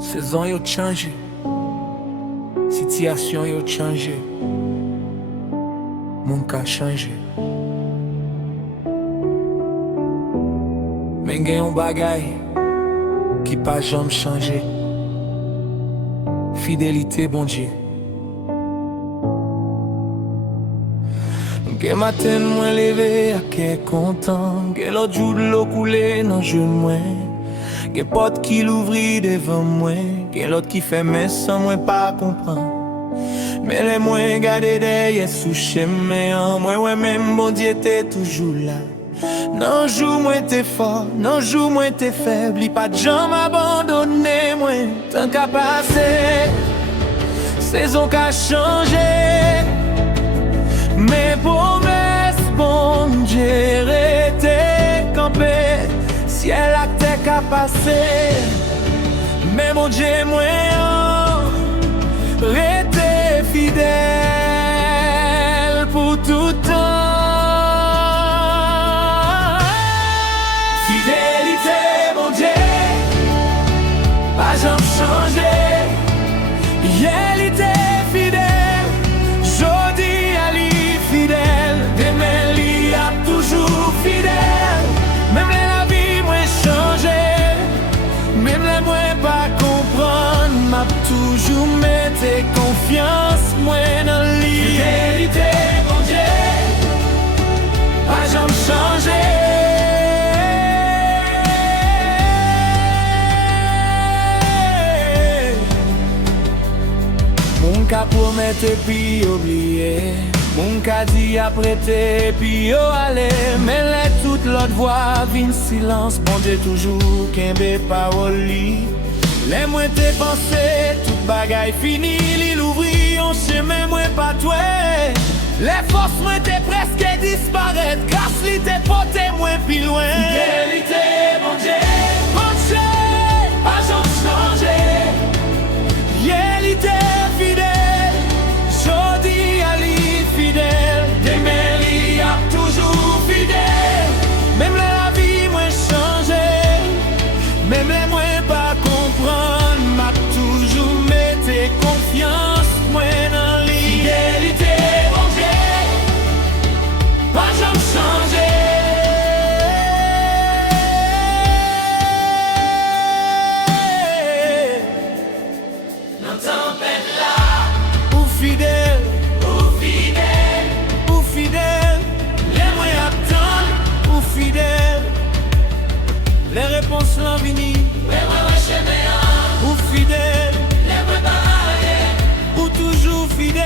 Saison yo changé, situation yo changé, mon cas changé. Mais gen yon bagay qui pas jamais changé. Fidélité bon Dieu. Gen matin moi levé à qu'est content, gen l'autre jour de l'eau coulé dans jeune moi. Gen porte qui l'ouvrit devant moi, gen l'autre qui fait mais sans moi pas comprendre. Mais les moins gardé derrière sous chemin, moi ouais même bon Dieu était toujours là. Non jour moi t'es fort, non jour moi t'es faible, il pas de jamais abandonné moi. Tant qu'à passer, saison qu'a changé, mes promesses bon Dieu resté campé, ciel a terre qu'a passé, mais mon Dieu moi resté fidèle pour tout temps. Fidélité, mon Dieu, pas jamais changé. Hier, il était fidèle, jodi, ali fidèle. Demain, il a toujours fidèle. Même la vie, moi, changé. Même les moi, pas comprendre. M'a toujours mis confiance, moi, dans lui. Fidélité, mon Dieu, pas jamais changé. Mon ka promette puis oublié, mon ka dit apprêté puis yo aller, mais les toute l'autre voix vin silence, bon Dieu toujours kembe parole li. Les moins t'es pensé, toute bagaille fini, il ouvrit on chemin moins pas toi. Les forces moins t'es presque disparaître, grâce li t'es porté moins plus loin. Fidélité, mon Dieu, mon Dieu, pas jamais changé. Yeah, il était fidèle, jodi ali fidèle, demain il a toujours fidèle. Même la vie moins changé, même les moins pas comprendre, m'a toujours mis confiance moins dans lui. Fidélité, mon Dieu, pas jamais changé. Fidèle, ou fidèle, les moyens attendent, ou fidèle, les réponses l'infini, ou fidèle, les préparés, ou toujours fidèle.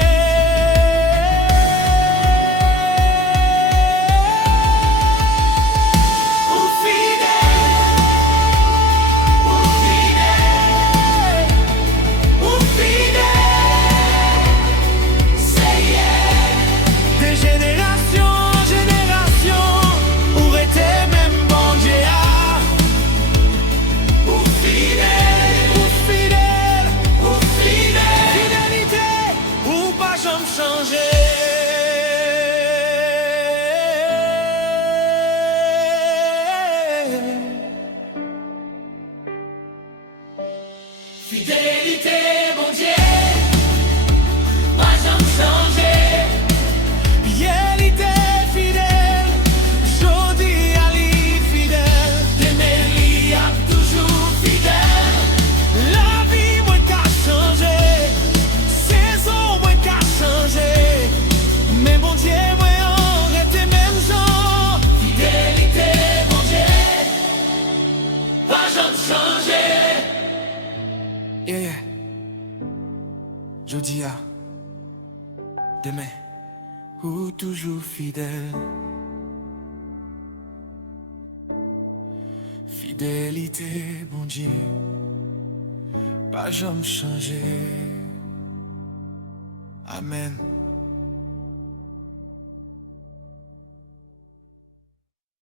Changer. Fidélité, mon Dieu, pas jamais changer. Hier, il était fidèle, jodi, ali fidèle, demain, il a toujours fidèle. La vie, moi, qu'a changé, saison, moi, qu'a changé. Mais mon Dieu, moi, on était même gens. Fidélité, mon Dieu, pas jamais changé. Yeah. Jodi a, demain, ou toujours fidèle. Fidélité, mon Dieu, pas jamais changé. Amen.